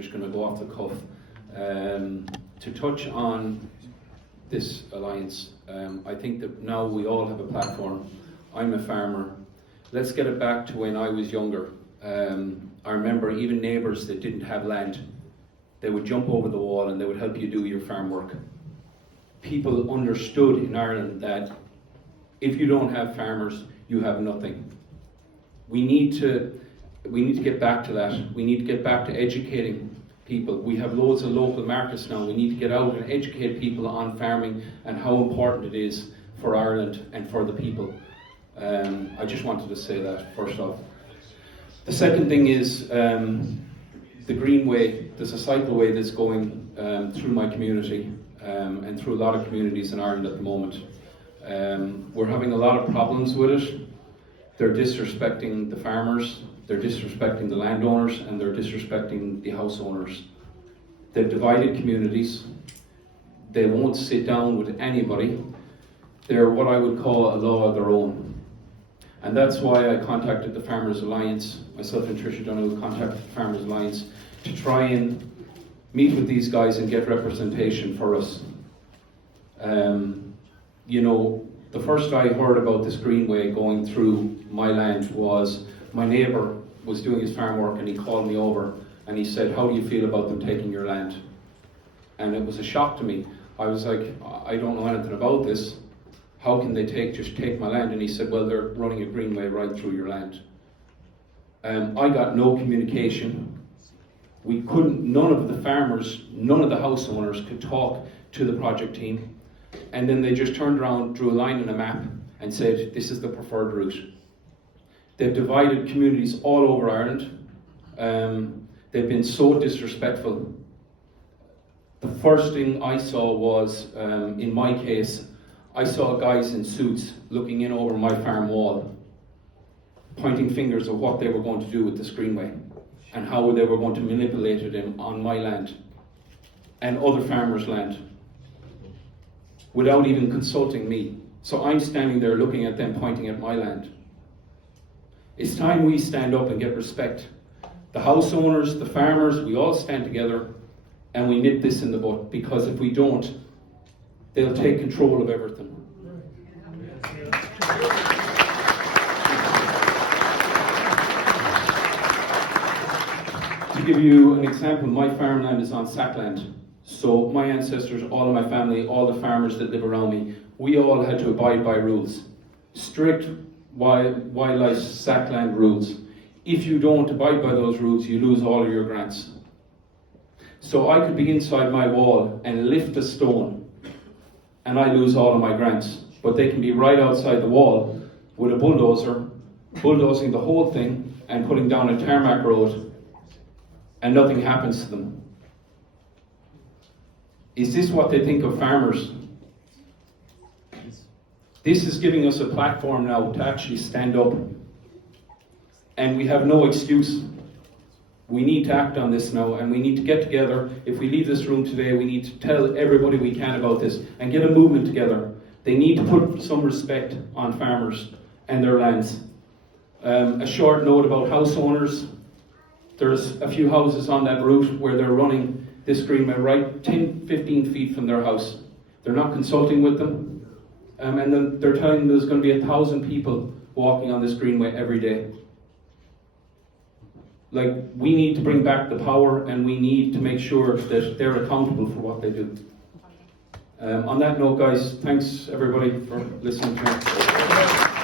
just going to go off the cuff. To touch on this alliance, I think that now we all have a platform. I'm a farmer. Let's get it back to when I was younger. I remember even neighbours that didn't have land, they would jump over the wall and they would help you do your farm work. People understood in Ireland that if you don't have farmers, you have nothing. We need to get back to that. We need to get back to educating people. We have loads of local markets now. We need to get out and educate people on farming and how important it is for Ireland and for the people. I just wanted to say that first off. The second thing is the Greenway. There's a cycleway that's going through my community and through a lot of communities in Ireland at the moment. We're having a lot of problems with it. They're disrespecting the farmers, they're disrespecting the landowners, and they're disrespecting the house owners. They've divided communities. They won't sit down with anybody. They're what I would call a law of their own. And that's why I contacted the Farmers Alliance, myself and Tricia Donoghue contacted the Farmers Alliance to try and meet with these guys and get representation for us. You know, the first I heard about this Greenway going through my land was my neighbour was doing his farm work and he called me over and he said, "How do you feel about them taking your land?" And it was a shock to me. I was like, I don't know anything about this. How can they just take my land? And he said, well, they're running a Greenway right through your land. I got no communication. We couldn't, none of the farmers, none of the house owners could talk to the project team. And then they just turned around, drew a line on a map and said, this is the preferred route. They've divided communities all over Ireland. They've been so disrespectful. The first thing I saw was, in my case, I saw guys in suits looking in over my farm wall, pointing fingers at what they were going to do with this Greenway and how they were going to manipulate it on my land and other farmers' land without even consulting me. So I'm standing there looking at them pointing at my land. It's time we stand up and get respect. The house owners, the farmers, we all stand together and we nip this in the bud, because if we don't, they'll take control of everything. To give you an example, my farmland is on sackland. So my ancestors, all of my family, all the farmers that live around me, we all had to abide by rules. Strict wildlife sackland rules. If you don't abide by those rules, you lose all of your grants. So I could be inside my wall and lift a stone and I lose all of my grants. But they can be right outside the wall with a bulldozer, bulldozing the whole thing and putting down a tarmac road, and nothing happens to them. Is this what they think of farmers? This is giving us a platform now to actually stand up. And we have no excuse. We need to act on this now, and we need to get together. If we leave this room today, we need to tell everybody we can about this and get a movement together. They need to put some respect on farmers and their lands. A short note about house owners. There's a few houses on that route where they're running this Greenway right 10, 15 feet from their house. They're not consulting with them. And then they're telling them there's going to be 1,000 people walking on this Greenway every day. Like, we need to bring back the power, and we need to make sure that they're accountable for what they do. On that note, guys, thanks everybody for listening to me.